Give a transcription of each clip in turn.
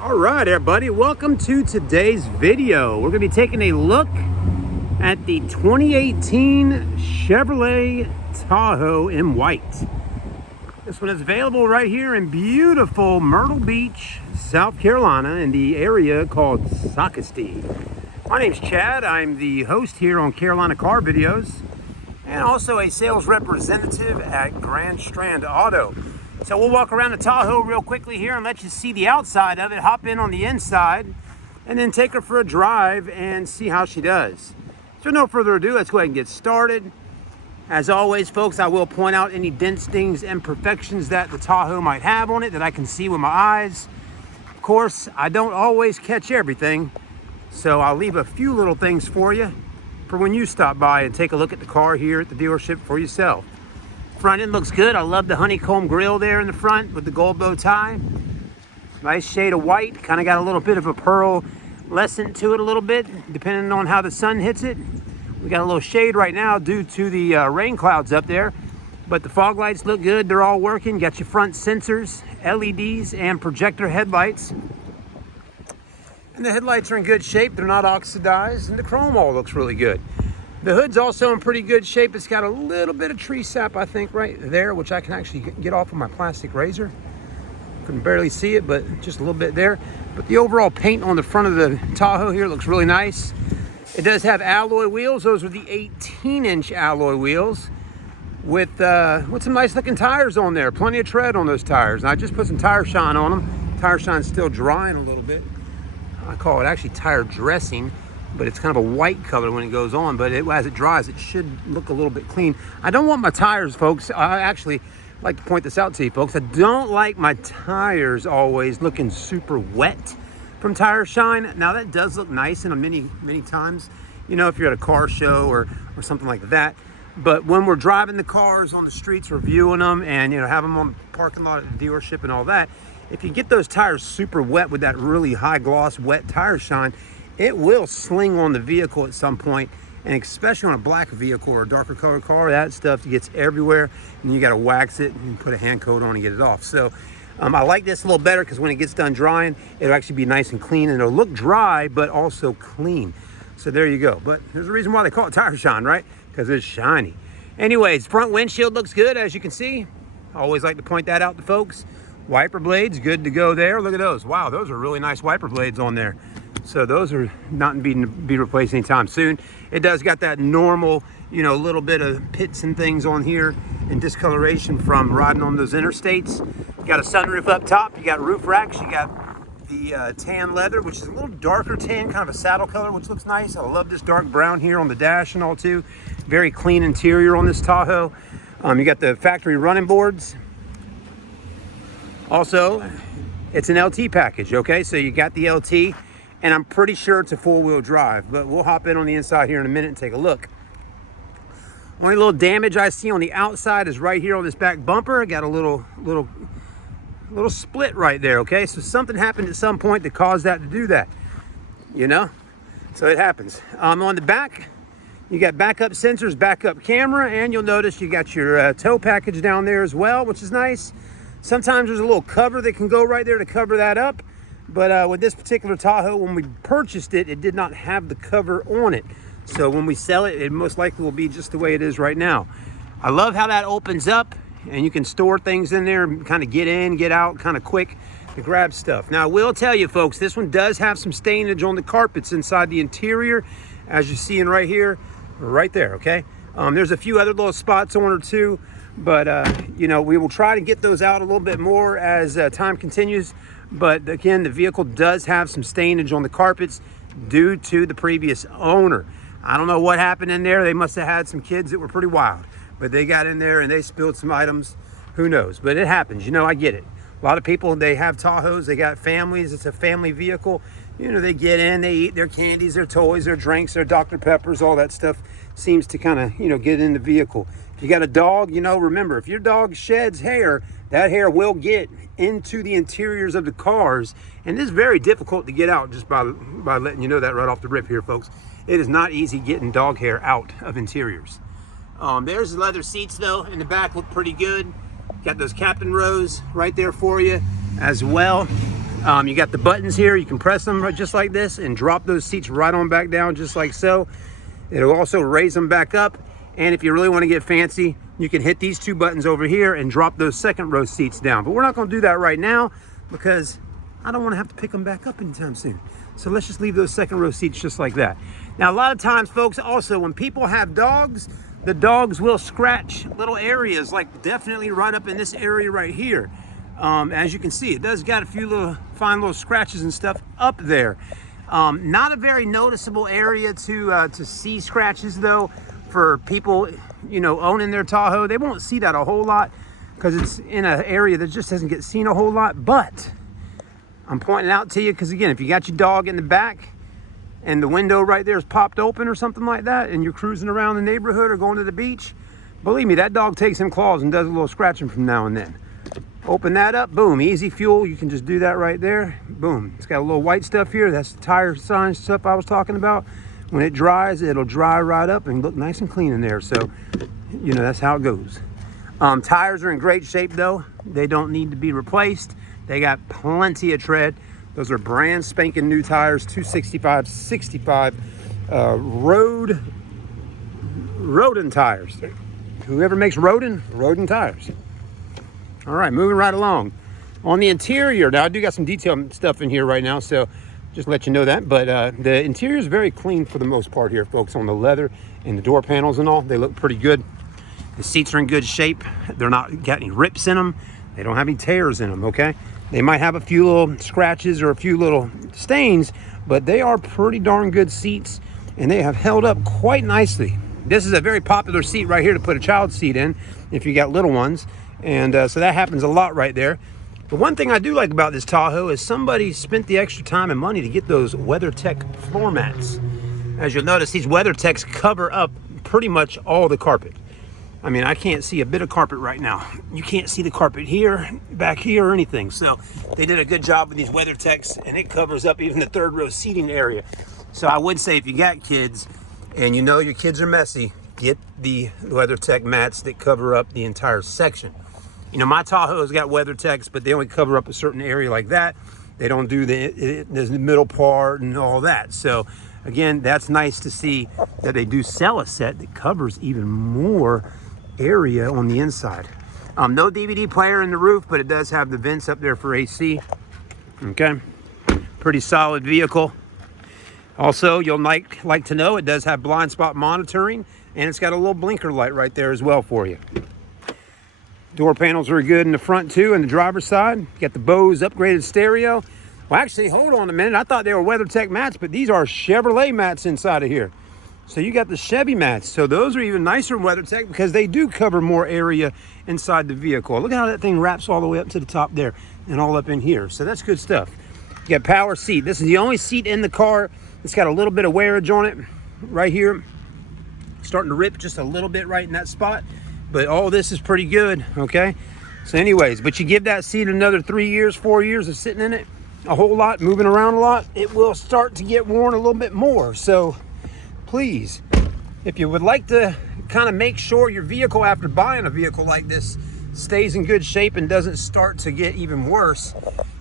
All right, everybody, welcome to today's video. We're going to be taking a look at the 2018 Chevrolet Tahoe in white. This one is available right here in beautiful Myrtle Beach, South Carolina, in the area called Socastee. My name's Chad. I'm the host here on Carolina Car Videos and also a sales representative at Grand Strand Auto. So we'll walk around the Tahoe real quickly here and let you see the outside of it, hop in on the inside, and then take her for a drive and see how she does. So no further ado, let's go ahead and get started. As always, folks, I will point out any dents, dings, imperfections that the Tahoe might have on it that I can see with my eyes. Of course, I don't always catch everything, so I'll leave a few little things for you for when you stop by and take a look at the car here at the dealership for yourself. Front end looks good. I love the honeycomb grill there in the front with the gold bow tie. Nice shade of white. Kind of got a little bit of a pearlescent to it a little bit, depending on how the sun hits it. We got a little shade right now due to the rain clouds up there, but the fog lights look good. They're all working. Got your front sensors, LEDs, and projector headlights. And the headlights are in good shape. They're not oxidized, and the chrome all looks really good. The hood's also in pretty good shape. It's got a little bit of tree sap, I think, right there, which I can actually get off with my plastic razor. Couldn't barely see it, but just a little bit there. But the overall paint on the front of the Tahoe here looks really nice. It does have alloy wheels. Those are the 18-inch alloy wheels with some nice looking tires on there. Plenty of tread on those tires. And I just put some tire shine on them. Tire shine's still drying a little bit. I call it actually tire dressing, but it's kind of a white color when it goes on, but as it dries, it should look a little bit clean. I don't want my tires, folks. I actually like to point this out to you, folks. I don't like my tires always looking super wet from tire shine. Now, that does look nice in many times, you know, if you're at a car show or something like that. But when we're driving the cars on the streets, reviewing them, and, you know, have them on the parking lot at the dealership and all that, if you get those tires super wet with that really high gloss wet tire shine, it will sling on the vehicle at some point, and especially on a black vehicle or a darker colored car, that stuff gets everywhere, and you got to wax it and put a hand coat on and get it off. So I like this a little better because when it gets done drying, it'll actually be nice and clean, and it'll look dry but also clean. So there you go. But there's a reason why they call it tire shine, right? Because it's shiny. Anyways, front windshield looks good, as you can see. I always like to point that out to folks. Wiper blades, good to go there. Look at those. Wow, those are really nice wiper blades on there. So those are not being to be replaced anytime soon. It does got that normal, you know, little bit of pits and things on here and discoloration from riding on those interstates. You got a sunroof up top. You got roof racks. You got the tan leather, which is a little darker tan, kind of a saddle color, which looks nice. I love this dark brown here on the dash and all too. Very clean interior on this Tahoe. You got the factory running boards. Also, it's an LT package, okay? So you got the LT. And I'm pretty sure it's a four-wheel drive, but we'll hop in on the inside here in a minute and take a look. Only little damage I see on the outside is right here on this back bumper. I got a little split right there, okay? So something happened at some point that caused that to do that, you know? So it happens. On the back, you got backup sensors, backup camera, and you'll notice you got your tow package down there as well, which is nice. Sometimes there's a little cover that can go right there to cover that up. But with this particular Tahoe, when we purchased it, it did not have the cover on it. So when we sell it, it most likely will be just the way it is right now. I love how that opens up and you can store things in there and kind of get in, get out kind of quick to grab stuff. Now, I will tell you, folks, this one does have some stainage on the carpets inside the interior, as you're seeing right here, right there, okay? There's a few other little spots on her too, but, you know, we will try to get those out a little bit more as time continues. But again, the vehicle does have some stainage on the carpets due to the previous owner. I don't know what happened in there. They must have had some kids that were pretty wild, but they got in there and they spilled some items. Who knows? But it happens. You know, I get it. A lot of people, they have Tahoes. They got families. It's a family vehicle. You know, they get in, they eat their candies, their toys, their drinks, their Dr. Peppers, all that stuff seems to kind of, you know, get in the vehicle. If you got a dog, you know, remember, if your dog sheds hair, that hair will get into the interiors of the cars, and it's very difficult to get out, just by letting you know that right off the rip here, folks. It is not easy getting dog hair out of interiors. There's the leather seats though in the back, look pretty good. Got those captain rows right there for you as well. You got the buttons here. You can press them just like this and drop those seats right on back down just like so. It'll also raise them back up. And if you really want to get fancy, you can hit these two buttons over here and drop those second row seats down. But we're not going to do that right now because I don't want to have to pick them back up anytime soon. So let's just leave those second row seats just like that. Now, a lot of times, folks, also when people have dogs, the dogs will scratch little areas, like definitely right up in this area right here. As you can see, it does got a few little fine little scratches and stuff up there. Not a very noticeable area to see scratches though. For people, you know, owning their Tahoe, they won't see that a whole lot because it's in an area that just doesn't get seen a whole lot. But I'm pointing out to you because, again, if you got your dog in the back and the window right there is popped open or something like that, and you're cruising around the neighborhood or going to the beach, believe me, that dog takes some claws and does a little scratching from now and then. Open that up, boom, easy fuel. You can just do that right there, boom. It's got a little white stuff here. That's the tire sign stuff I was talking about. When it dries, it'll dry right up and look nice and clean in there. So, you know, that's how it goes. Tires are in great shape though. They don't need to be replaced. They got plenty of tread. Those are brand spanking new tires, 265/65 Rodin tires. Whoever makes Rodin tires. All right, moving right along. On the interior, now I do got some detailed stuff in here right now, so just let you know that. But the interior is very clean for the most part here, folks, on the leather and the door panels and all. They look pretty good. The seats are in good shape. They're not got any rips in them. They don't have any tears in them, okay? They might have a few little scratches or a few little stains, but they are pretty darn good seats, and they have held up quite nicely. This is a very popular seat right here to put a child seat in if you got little ones. And so that happens a lot right there. The one thing I do like about this Tahoe is somebody spent the extra time and money to get those WeatherTech floor mats. As you'll notice, these WeatherTechs cover up pretty much all the carpet. I mean, I can't see a bit of carpet right now. You can't see the carpet here, back here, or anything. So they did a good job with these WeatherTechs, and it covers up even the third row seating area. So I would say if you got kids and you know your kids are messy, get the WeatherTech mats that cover up the entire section. You know, my Tahoe's got WeatherTechs, but they only cover up a certain area like that. They don't do the middle part and all that. So again, that's nice to see that they do sell a set that covers even more area on the inside. No DVD player in the roof, but it does have the vents up there for AC. Okay, pretty solid vehicle. Also, you'll like to know it does have blind spot monitoring, and it's got a little blinker light right there as well for you. Door panels are good in the front too, and the driver's side. You got the Bose upgraded stereo. Well, actually, hold on a minute. I thought they were WeatherTech mats, but these are Chevrolet mats inside of here. So you got the Chevy mats. So those are even nicer than WeatherTech because they do cover more area inside the vehicle. Look at how that thing wraps all the way up to the top there and all up in here. So that's good stuff. You got power seat. This is the only seat in the car that's got a little bit of wearage on it right here. Starting to rip just a little bit right in that spot. But all this is pretty good, okay? So anyways, but you give that seat another 3 years, 4 years of sitting in it a whole lot, moving around a lot, it will start to get worn a little bit more. So please, if you would like to kind of make sure your vehicle after buying a vehicle like this stays in good shape and doesn't start to get even worse,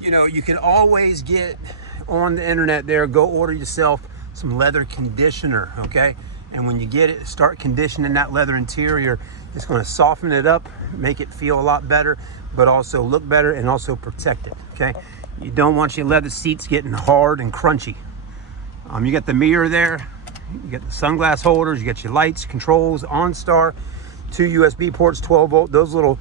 you know, you can always get on the internet there, go order yourself some leather conditioner, okay? And when you get it, start conditioning that leather interior. It's going to soften it up, make it feel a lot better, but also look better and also protect it, okay? You don't want your leather seats getting hard and crunchy. You got the mirror there, you got the sunglass holders, you got your lights, controls, OnStar, 2 USB ports, 12 volt, those little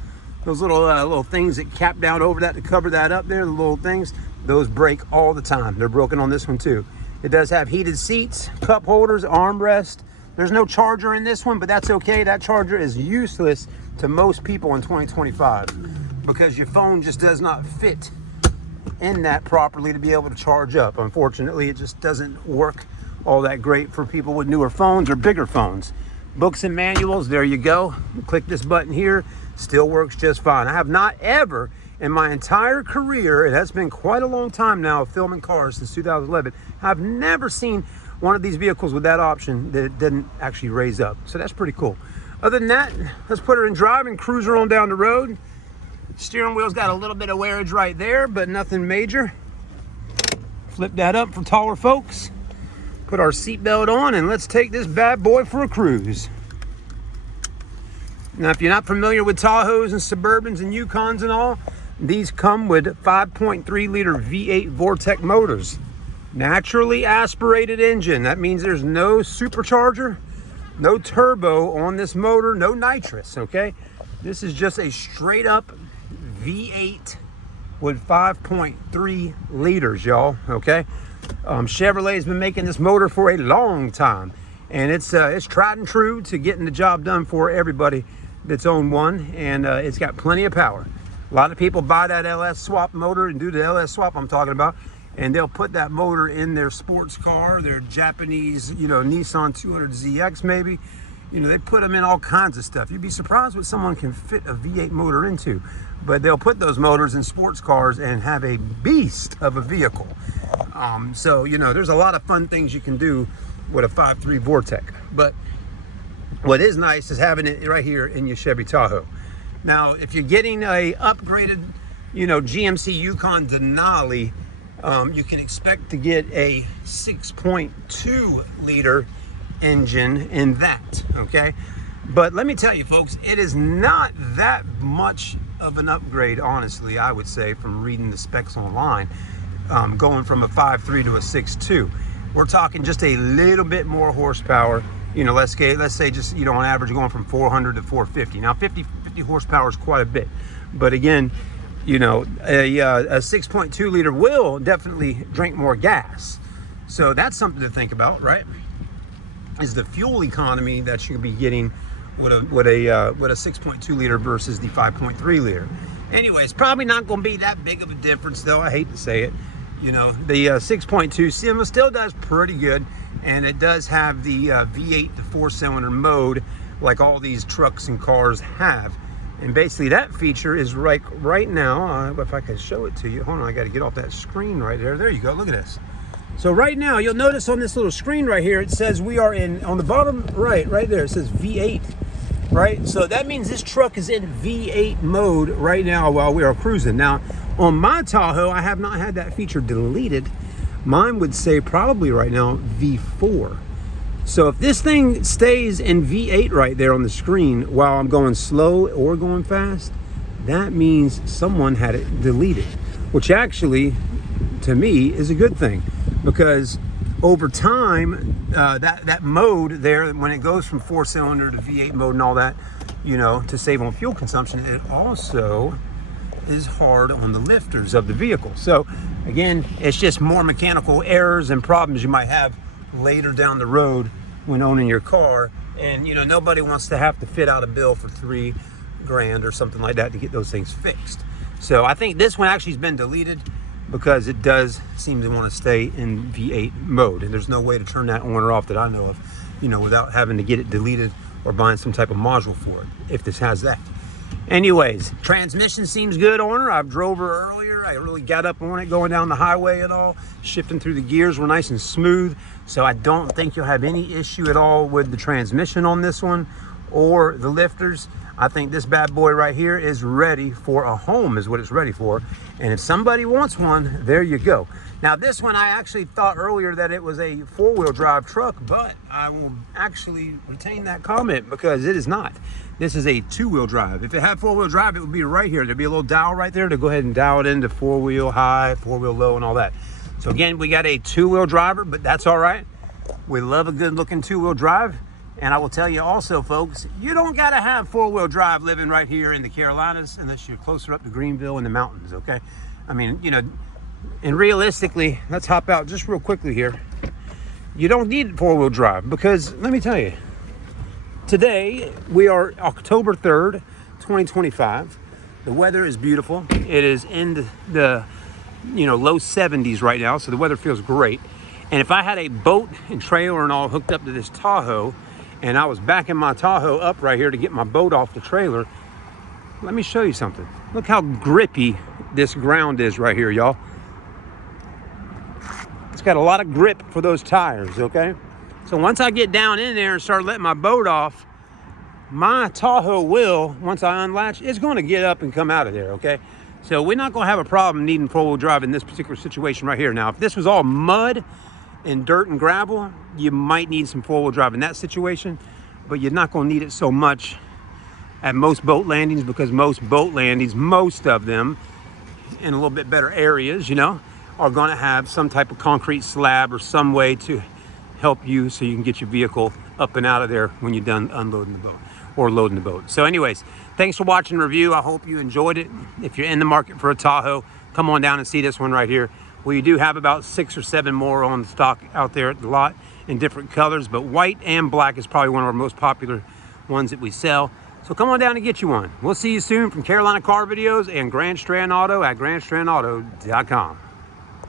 things that cap down over that to cover that up there, the little things, those break all the time. They're broken on this one too. It does have heated seats, cup holders, armrest. There's no charger in this one, but that's okay. That charger is useless to most people in 2025 because your phone just does not fit in that properly to be able to charge up. Unfortunately, it just doesn't work all that great for people with newer phones or bigger phones. Books and manuals, there you go. Click this button here, still works just fine. I have not ever in my entire career, it has been quite a long time now of filming cars since 2011, I've never seen one of these vehicles with that option that it didn't actually raise up. So that's pretty cool. Other than that, let's put her in drive and cruise her on down the road. Steering wheel's got a little bit of wearage right there, but nothing major. Flip that up for taller folks. Put our seatbelt on and let's take this bad boy for a cruise. Now, if you're not familiar with Tahoes and Suburbans and Yukons and all, these come with 5.3 liter V8 Vortec motors. Naturally aspirated engine. That means there's no supercharger, no turbo on this motor, no nitrous, okay? This is just a straight up V8 with 5.3 liters, y'all, okay? Chevrolet's been making this motor for a long time, and it's tried and true to getting the job done for everybody that's owned one, and it's got plenty of power. A lot of people buy that LS swap motor and do the LS swap I'm talking about, and they'll put that motor in their sports car, their Japanese, Nissan 200ZX maybe. They put them in all kinds of stuff. You'd be surprised what someone can fit a V8 motor into. But they'll put those motors in sports cars and have a beast of a vehicle. So, there's a lot of fun things you can do with a 5.3 Vortec. But what is nice is having it right here in your Chevy Tahoe. Now, if you're getting a upgraded, GMC Yukon Denali, you can expect to get a 6.2 liter engine in that, okay? But let me tell you, folks, it is not that much of an upgrade, honestly, I would say, from reading the specs online, going from a 5.3 to a 6.2. We're talking just a little bit more horsepower. Let's say just, on average, going from 400 to 450. Now, 50 horsepower is quite a bit. But again, a 6.2 liter will definitely drink more gas. So that's something to think about, right? Is the fuel economy that you'll be getting with a 6.2 liter versus the 5.3 liter. Anyway, it's probably not going to be that big of a difference, though. I hate to say it. The 6.2 still does pretty good, and it does have the V8 to 4-cylinder mode like all these trucks and cars have. And basically that feature is right now, if I can show it to you. Hold on, I got to get off that screen right there. There you go, look at this. So right now, you'll notice on this little screen right here, it says we are on the bottom right there, it says V8, right? So that means this truck is in V8 mode right now while we are cruising. Now, on my Tahoe, I have not had that feature deleted. Mine would say probably right now V4. So if this thing stays in V8 right there on the screen while I'm going slow or going fast, that means someone had it deleted, which actually, to me, is a good thing. Because over time, that mode there, when it goes from 4-cylinder to V8 mode and all that, to save on fuel consumption, it also is hard on the lifters of the vehicle. So again, it's just more mechanical errors and problems you might have later down the road when owning your car. And nobody wants to have to fit out a bill for $3,000 or something like that to get those things fixed. So I think this one actually has been deleted, because it does seem to want to stay in V8 mode, and there's no way to turn that on or off that I know of, without having to get it deleted or buying some type of module for it, if this has that. Anyways, transmission seems good on her. I've drove her earlier. I really got up on it going down the highway and all. Shifting through the gears were nice and smooth, so I don't think you'll have any issue at all with the transmission on this one or the lifters. I think this bad boy right here is ready for a home, is what it's ready for. And if somebody wants one, there you go. Now this one, I actually thought earlier that it was a 4-wheel drive truck, but I will actually retain that comment because it is not. This is a 2-wheel drive. If it had 4-wheel drive, it would be right here. There'd be a little dial right there to go ahead and dial it into 4-wheel high, 4-wheel low, and all that. So again, we got a 2-wheel driver, but that's all right. We love a good looking 2-wheel drive. And I will tell you also, folks, you don't got to have 4-wheel drive living right here in the Carolinas unless you're closer up to Greenville in the mountains, okay? I mean, and realistically, let's hop out just real quickly here. You don't need 4-wheel drive because, let me tell you, today we are October 3rd, 2025. The weather is beautiful. It is in the low 70s right now, so the weather feels great. And if I had a boat and trailer and all hooked up to this Tahoe, and I was backing my Tahoe up right here to get my boat off the trailer, let me show you something. Look how grippy this ground is right here, y'all. It's got a lot of grip for those tires, okay? So once I get down in there and start letting my boat off, my Tahoe will, once I unlatch, it's going to get up and come out of there, okay? So we're not going to have a problem needing four-wheel drive in this particular situation right here. Now, if this was all mud and dirt and gravel, you might need some four-wheel drive in that situation, but you're not going to need it so much at most boat landings, because most boat landings, most of them in a little bit better areas, you know, are going to have some type of concrete slab or some way to help you so you can get your vehicle up and out of there when you're done unloading the boat or loading the boat. So anyways, thanks for watching the review. I hope you enjoyed it. If you're in the market for a Tahoe, come on down and see this one right here. We do have about 6 or 7 more on stock out there at the lot in different colors, but white and black is probably one of our most popular ones that we sell. So come on down and get you one. We'll see you soon from Carolina Car Videos and Grand Strand Auto at grandstrandauto.com.